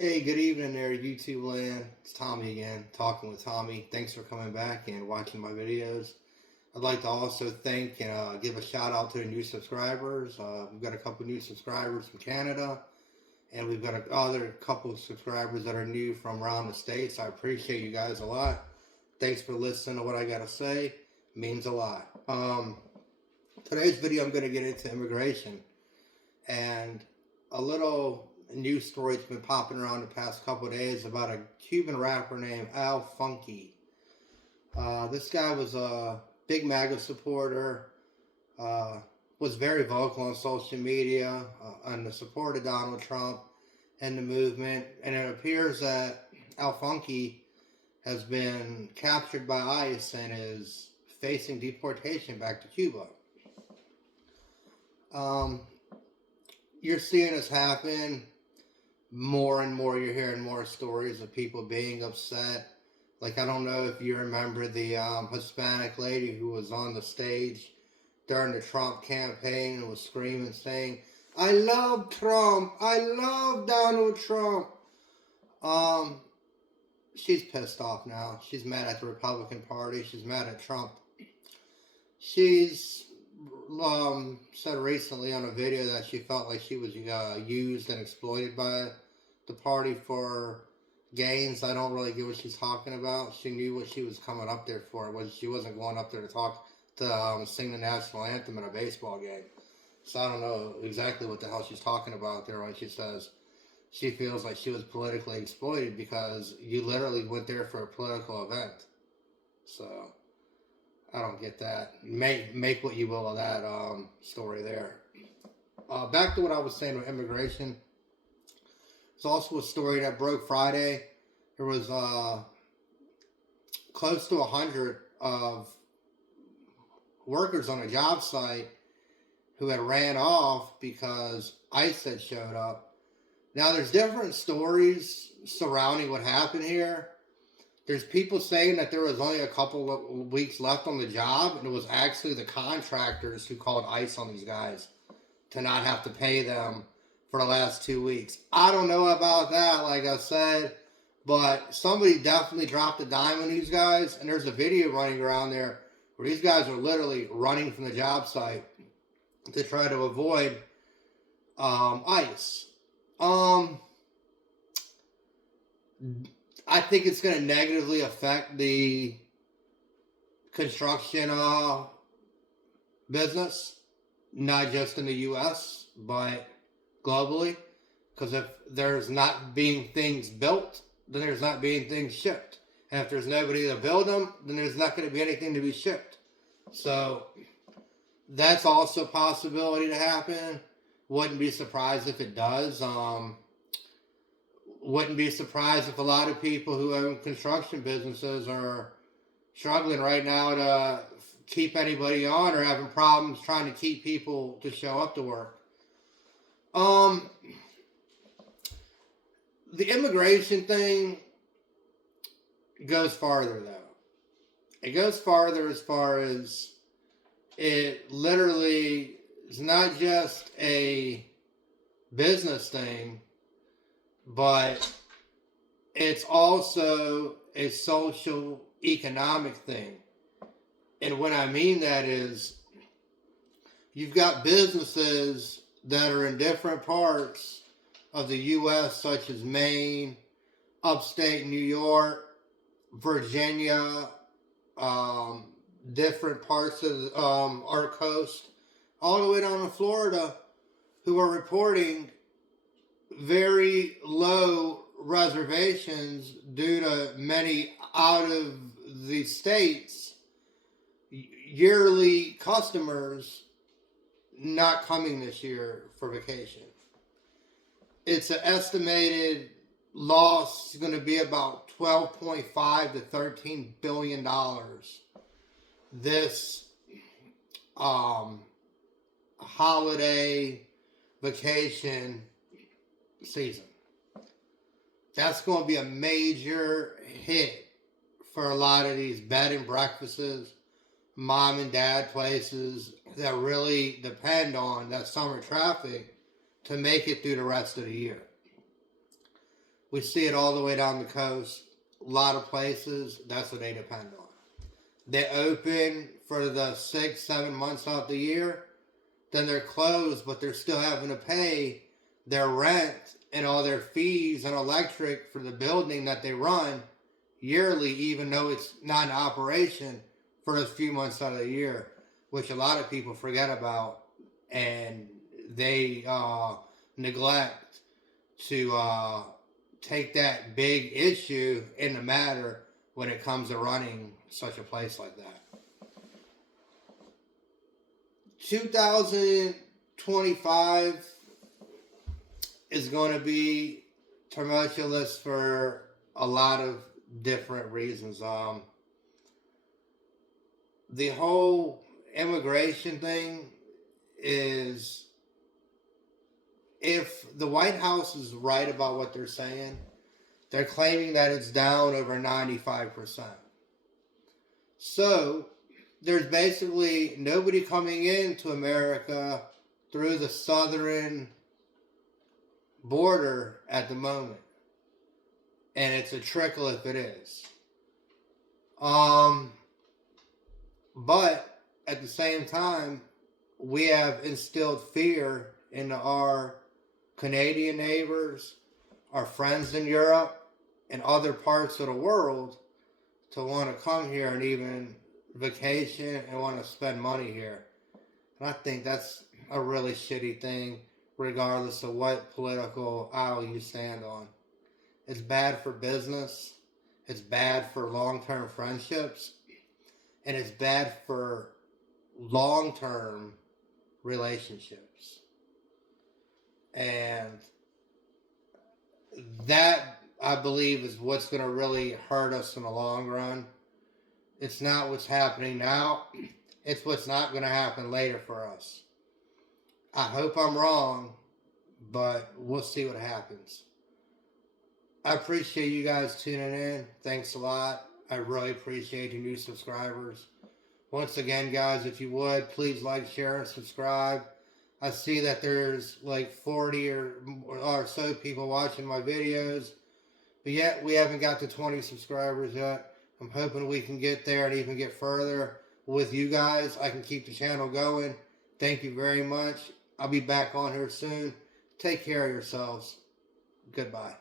Hey, good evening there, YouTube land. It's Tommy again, talking with Tommy. Thanks for coming back and watching my videos. I'd like to also thank and give a shout out to the new subscribers. We've got a couple new subscribers from Canada, and we've got other couple of subscribers that are new from around the States. I appreciate you guys a lot. Thanks for listening to what I got to say. It means a lot. Today's video, I'm going to get into immigration and a little news story that's been popping around the past couple of days about a Cuban rapper named Al Funky. This guy was a big MAGA supporter, was very vocal on social media on the support of Donald Trump and the movement, and it appears that Al Funky has been captured by ICE and is facing deportation back to Cuba. You're seeing this happen more and more. You're hearing more stories of people being upset. Like, I don't know if you remember the Hispanic lady who was on the stage during the Trump campaign and was screaming, saying, "I love Trump. I love Donald Trump." She's pissed off now. She's mad at the Republican Party. She's mad at Trump. She's said recently on a video that she felt like she was used and exploited by the party for gains. I don't really get what she's talking about. She knew what she was coming up there for. She wasn't going up there to sing the national anthem at a baseball game. So I don't know exactly what the hell she's talking about there when she says she feels like she was politically exploited, because you literally went there for a political event. So I don't get that. Make what you will of that story there. Back to what I was saying with immigration. There's also a story that broke Friday. There was close to 100 of workers on a job site who had ran off because ICE had showed up. Now, there's different stories surrounding what happened here. There's people saying that there was only a couple of weeks left on the job, and it was actually the contractors who called ICE on these guys to not have to pay them for the last 2 weeks. I don't know about that, like I said, but somebody definitely dropped a dime on these guys, and there's a video running around there where these guys are literally running from the job site to try to avoid ICE. I think it's going to negatively affect the construction business, not just in the U.S., but globally. Because if there's not being things built, then there's not being things shipped. And if there's nobody to build them, then there's not going to be anything to be shipped. So that's also a possibility to happen. Wouldn't be surprised if it does. Wouldn't be surprised if a lot of people who own construction businesses are struggling right now to keep anybody on, or having problems trying to keep people to show up to work. The immigration thing goes farther, though. It goes farther as far as it literally is not just a business thing, but it's also a social economic thing. And what I mean that is, you've got businesses that are in different parts of the U.S., such as Maine, upstate New York, Virginia, different parts of our coast, all the way down to Florida, who are reporting very low reservations due to many out of the states yearly customers not coming this year for vacation. It's an estimated loss going to be about $12.5 to $13 billion this holiday vacation season. That's going to be a major hit for a lot of these bed and breakfasts, mom and dad places that really depend on that summer traffic to make it through the rest of the year. We see it all the way down the coast. A lot of places, that's what they depend on. They open for the 6-7 months out the year, then they're closed, but they're still having to pay their rent and all their fees and electric for the building that they run yearly, even though it's not in operation for those few months out of the year, which a lot of people forget about, and they neglect to take that big issue in the matter when it comes to running such a place like that. 2025 is going to be tumultuous for a lot of different reasons. The whole immigration thing is, if the White House is right about what they're saying, they're claiming that it's down over 95%. So there's basically nobody coming into America through the southern border at the moment. And it's a trickle if it is. But at the same time, we have instilled fear into our Canadian neighbors, our friends in Europe, and other parts of the world to want to come here and even vacation and want to spend money here. And I think that's a really shitty thing, regardless of what political aisle you stand on. It's bad for business, it's bad for long-term friendships, and it's bad for long-term relationships. And that, I believe, is what's going to really hurt us in the long run. It's not what's happening now. It's what's not going to happen later for us. I hope I'm wrong, but we'll see what happens. I appreciate you guys tuning in. Thanks a lot. I really appreciate you new subscribers. Once again, guys, if you would, please like, share, and subscribe. I see that there's like 40 or so people watching my videos, but yet we haven't got to 20 subscribers yet. I'm hoping we can get there and even get further with you guys. I can keep the channel going. Thank you very much. I'll be back on here soon. Take care of yourselves. Goodbye.